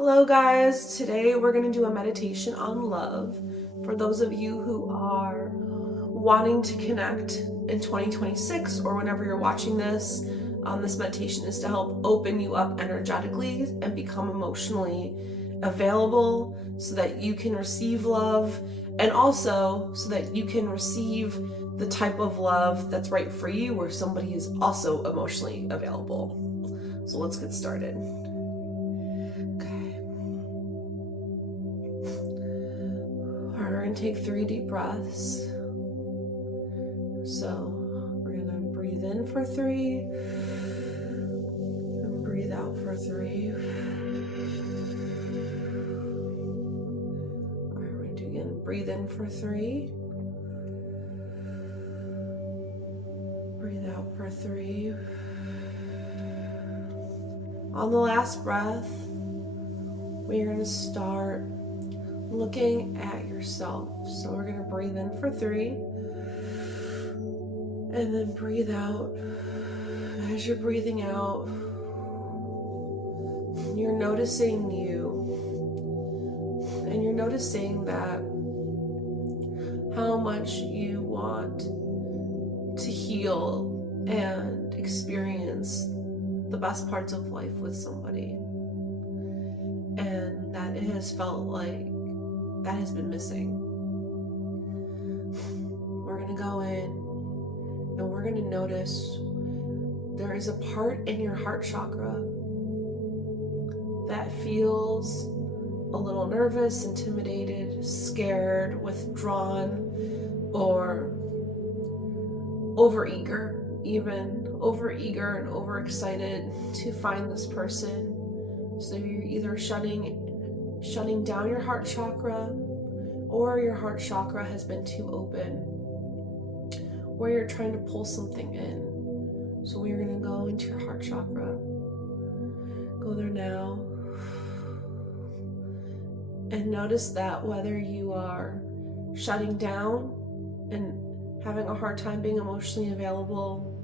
Hello, guys. Today we're going to do a meditation on love. For those of you who are wanting to connect in 2026 or whenever you're watching this, this meditation is to help open you up energetically and become emotionally available so that you can receive love, and also so that you can receive the type of love that's right for you where somebody is also emotionally available. So let's get started. We're going to take 3 deep breaths. So we're going to breathe in for 3 and breathe out for 3. All right, we're going to do again. Breathe in for 3. Breathe out for 3. On the last breath, we're going to start looking at yourself. So we're going to breathe in for 3 and then breathe out. As you're breathing out, you're noticing you, and you're noticing that how much you want to heal and experience the best parts of life with somebody, and that it has felt like that has been missing. We're going to go in and we're going to notice there is a part in your heart chakra that feels a little nervous, intimidated, scared, withdrawn, or overeager, even overeager and overexcited to find this person. So you're either shutting down your heart chakra, or your heart chakra has been too open, or you're trying to pull something in. So we're going to go into your heart chakra. Go there now. And notice that whether you are shutting down and having a hard time being emotionally available,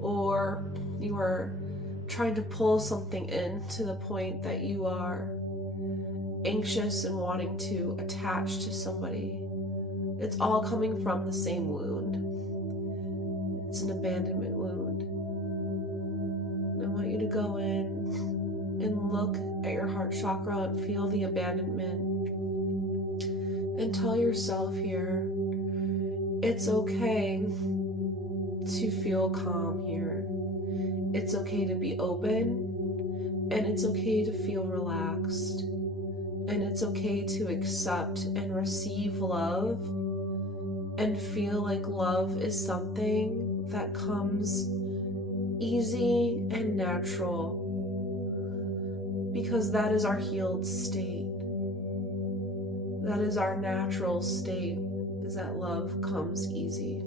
or you are trying to pull something in to the point that you are anxious and wanting to attach to somebody, it's all coming from the same wound. It's an abandonment wound. I want you to go in and look at your heart chakra and feel the abandonment, and tell yourself here, it's okay to feel calm here. It's okay to be open, and it's okay to feel relaxed, and it's okay to accept and receive love and feel like love is something that comes easy and natural, because that is our healed state. That is our natural state, is that love comes easy.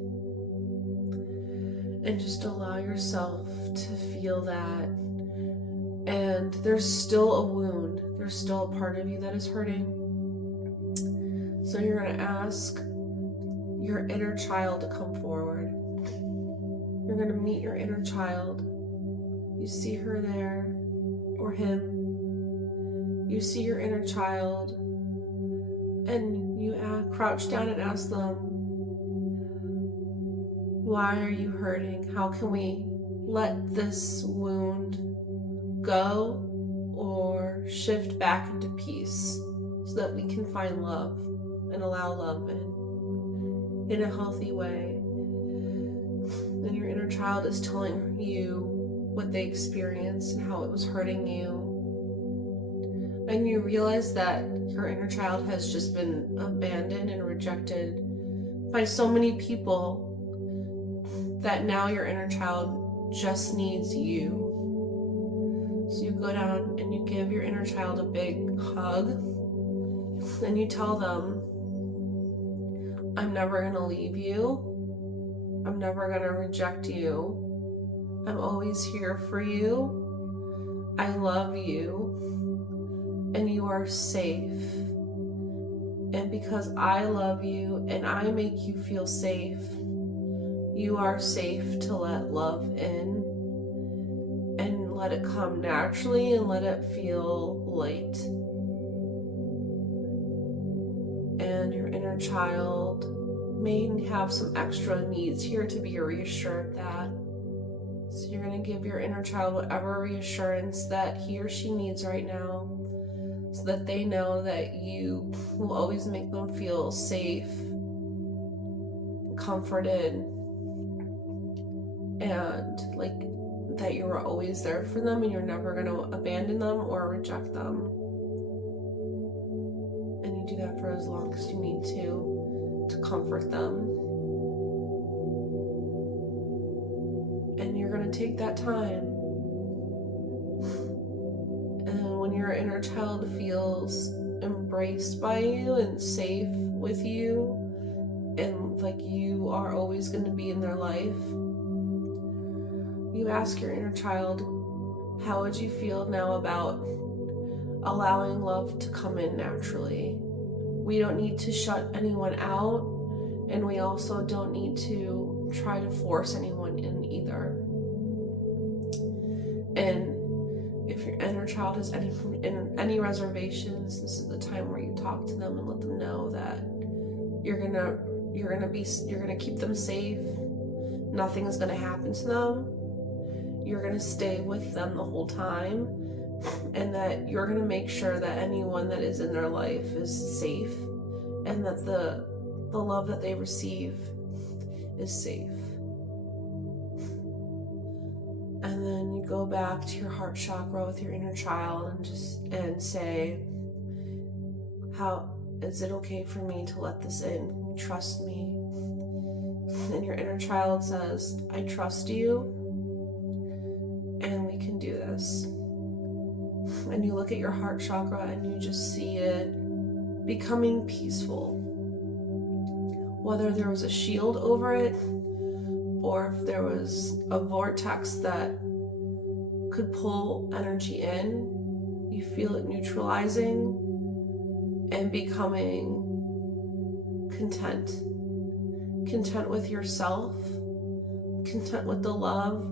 And just allow yourself to feel that. And there's still a wound. There's still a part of you that is hurting. So you're going to ask your inner child to come forward. You're going to meet your inner child. You see her there, or him. You see your inner child, and you crouch down and ask them, why are you hurting? How can we let this wound go or shift back into peace so that we can find love and allow love in a healthy way? And your inner child is telling you what they experienced and how it was hurting you. And you realize that your inner child has just been abandoned and rejected by so many people, that now your inner child just needs you. So you go down and you give your inner child a big hug, and you tell them, I'm never going to leave you. I'm never going to reject you. I'm always here for you. I love you, and you are safe. And because I love you and I make you feel safe, you are safe to let love in, and let it come naturally, and let it feel light. child may have some extra needs here to be reassured that. So you're going to give your inner child whatever reassurance that he or she needs right now, so that they know that you will always make them feel safe, comforted, and like that you are always there for them and you're never going to abandon them or reject them. And you do that for as long as you need to comfort them. And you're going to take that time. And when your inner child feels embraced by you and safe with you, and like you are always going to be in their life, you ask your inner child, how would you feel now about allowing love to come in naturally? We don't need to shut anyone out, and we also don't need to try to force anyone in either. And if your inner child has any reservations, this is the time where you talk to them and let them know that you're gonna keep them safe. Nothing is gonna happen to them. You're gonna stay with them the whole time, and that you're gonna make sure that anyone that is in their life is safe, and that the love that they receive is safe. And then you go back to your heart chakra with your inner child and say, how is it okay for me to let this in? Trust me. And your inner child says, I trust you, and we can do this. And you look at your heart chakra and you just see it becoming peaceful. Whether there was a shield over it, or if there was a vortex that could pull energy in, you feel it neutralizing and becoming content. Content with yourself, content with the love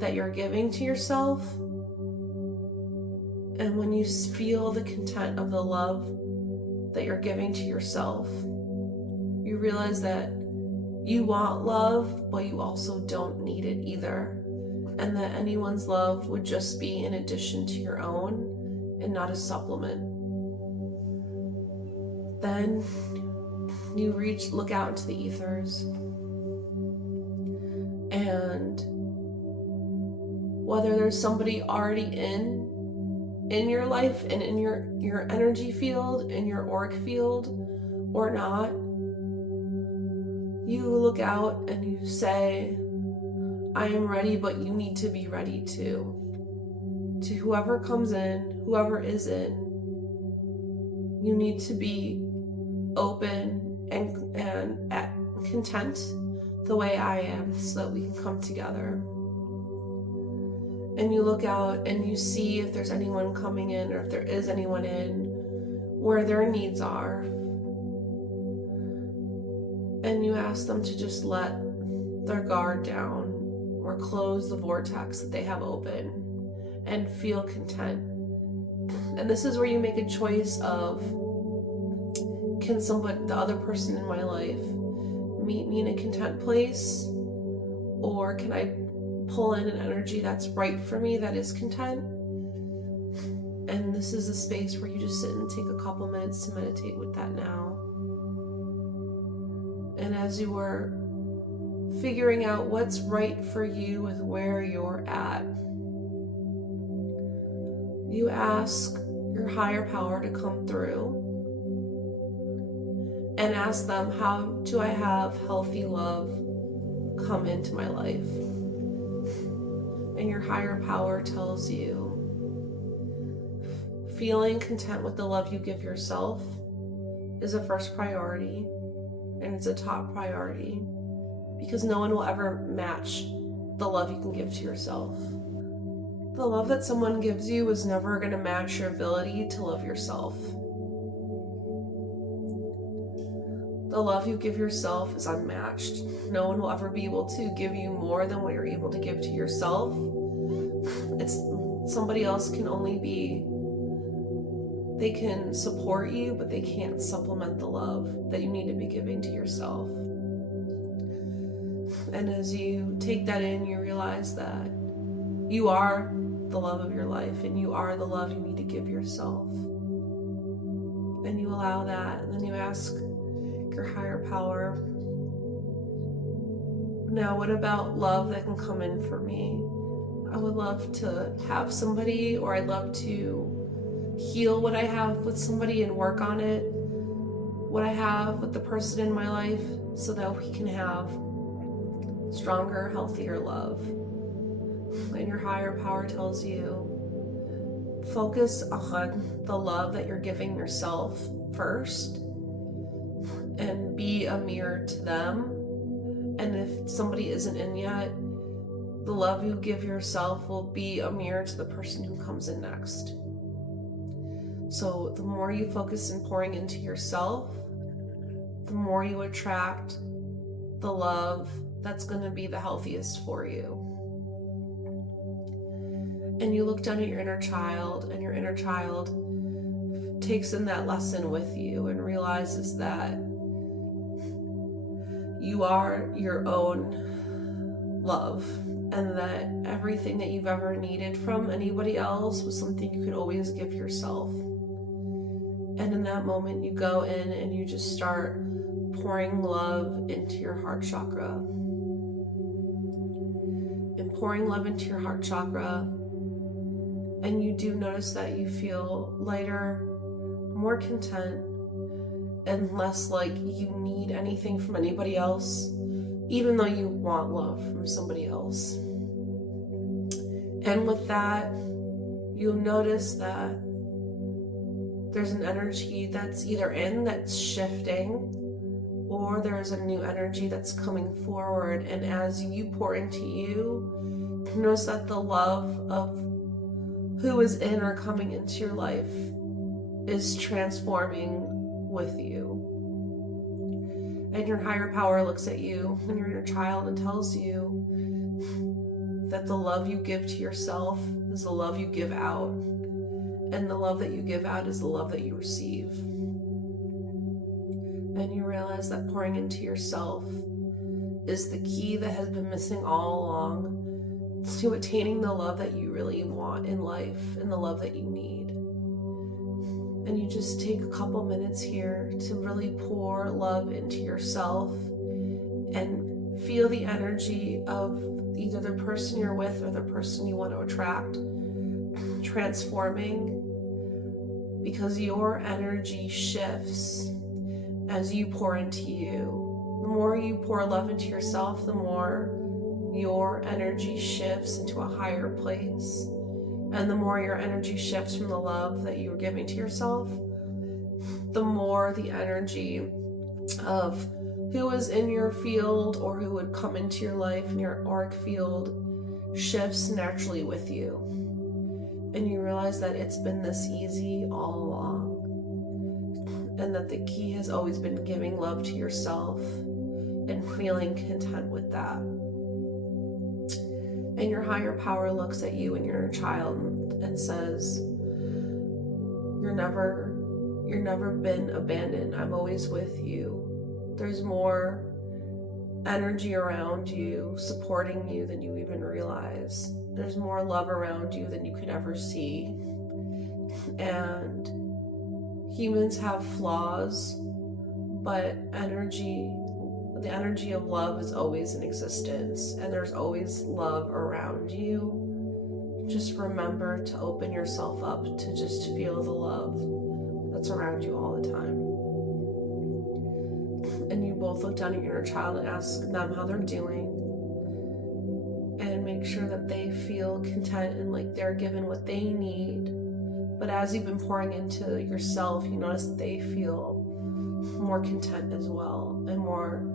that you're giving to yourself. And when you feel the content of the love that you're giving to yourself, you realize that you want love, but you also don't need it either. And that anyone's love would just be in addition to your own and not a supplement. Then you look out into the ethers, and whether there's somebody already in your life and in your energy field, in your auric field or not, you look out and you say, I am ready, but you need to be ready too. To whoever comes in, whoever is in, you need to be open and content the way I am, so that we can come together. And you look out and you see if there's anyone coming in, or if there is anyone in, where their needs are. And you ask them to just let their guard down or close the vortex that they have open and feel content. And this is where you make a choice of, can the other person in my life meet me in a content place, or can I pull in an energy that's right for me, that is content? And this is a space where you just sit and take a couple minutes to meditate with that now. And as you were figuring out what's right for you with where you're at, you ask your higher power to come through and ask them, how do I have healthy love come into my life? And your higher power tells you, feeling content with the love you give yourself is a first priority, and it's a top priority, because no one will ever match the love you can give to yourself. The love that someone gives you is never going to match your ability to love yourself. The love you give yourself is unmatched. No one will ever be able to give you more than what you're able to give to yourself. Somebody else can only be They can support you, but they can't supplement the love that you need to be giving to yourself. And as you take that in, you realize that you are the love of your life, and you are the love you need to give yourself. And you allow that, and then you ask your higher power, now what about love that can come in for me? I would love to have somebody, or I'd love to heal what I have with somebody and work on it, what I have with the person in my life, so that we can have stronger, healthier love. And your higher power tells you, focus on the love that you're giving yourself first, and be a mirror to them. And if somebody isn't in yet, the love you give yourself will be a mirror to the person who comes in next. So the more you focus on pouring into yourself, the more you attract the love that's going to be the healthiest for you. And you look down at your inner child, and your inner child takes in that lesson with you and realizes that you are your own love, and that everything that you've ever needed from anybody else was something you could always give yourself. And in that moment, you go in and you just start pouring love into your heart chakra. And pouring love into your heart chakra, and you do notice that you feel lighter, more content, and less like you need anything from anybody else, even though you want love from somebody else. And with that, you'll notice that there's an energy that's either that's shifting, or there's a new energy that's coming forward. And as you pour into you, notice that the love of who is in or coming into your life is transforming with you. And your higher power looks at you when you're your child and tells you that the love you give to yourself is the love you give out, and the love that you give out is the love that you receive. And you realize that pouring into yourself is the key that has been missing all along to attaining the love that you really want in life and the love that you need. And you just take a couple minutes here to really pour love into yourself and feel the energy of either the person you're with or the person you want to attract transforming, because your energy shifts as you pour into you. The more you pour love into yourself, the more your energy shifts into a higher place. And the more your energy shifts from the love that you were giving to yourself, the more the energy of who is in your field or who would come into your life in your auric field shifts naturally with you. And you realize that it's been this easy all along. And that the key has always been giving love to yourself and feeling content with that. And your higher power looks at you and your child and says, you're never been abandoned. I'm always with you. There's more energy around you supporting you than you even realize. There's more love around you than you could ever see. And humans have flaws, but the energy of love is always in existence, and there's always love around you. Just remember to open yourself up to just feel the love that's around you all the time. And you both look down at your inner child and ask them how they're doing, and make sure that they feel content and like they're given what they need. But as you've been pouring into yourself, you notice that they feel more content as well, and more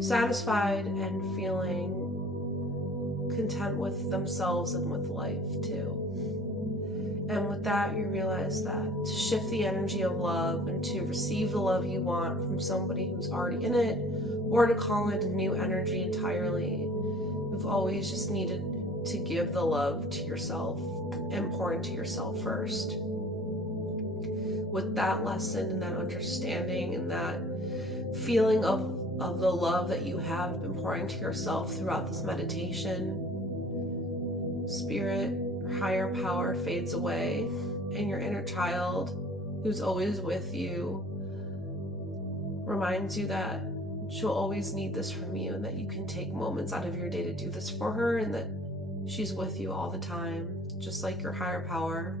satisfied and feeling content with themselves and with life too. And with that, you realize that to shift the energy of love and to receive the love you want from somebody who's already in it, or to call in new energy entirely, you've always just needed to give the love to yourself and pour into yourself first. with that lesson and that understanding and that feeling of the love that you have been pouring to yourself throughout this meditation, spirit or higher power fades away, and your inner child, who's always with you, reminds you that she'll always need this from you, and that you can take moments out of your day to do this for her, and that she's with you all the time, just like your higher power.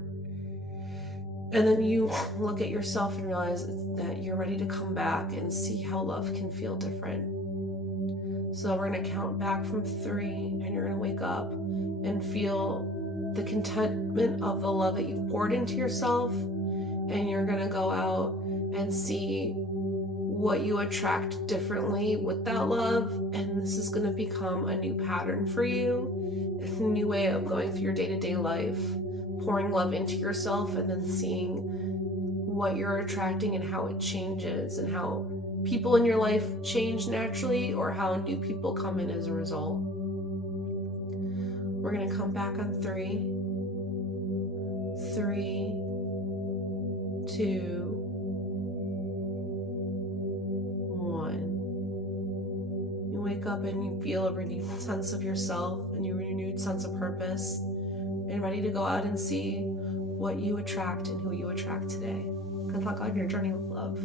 And then you look at yourself and realize that you're ready to come back and see how love can feel different. So we're going to count back from 3, and you're going to wake up and feel the contentment of the love that you've poured into yourself, and you're going to go out and see what you attract differently with that love, and this is going to become a new pattern for you. It's a new way of going through your day-to-day life, pouring love into yourself, and then seeing what you're attracting and how it changes, and how people in your life change naturally, or how new people come in as a result. We're going to come back on 3. 3, 2, 1. You wake up and you feel a renewed sense of yourself and your renewed sense of purpose, and ready to go out and see what you attract and who you attract today. Good luck on your journey with love.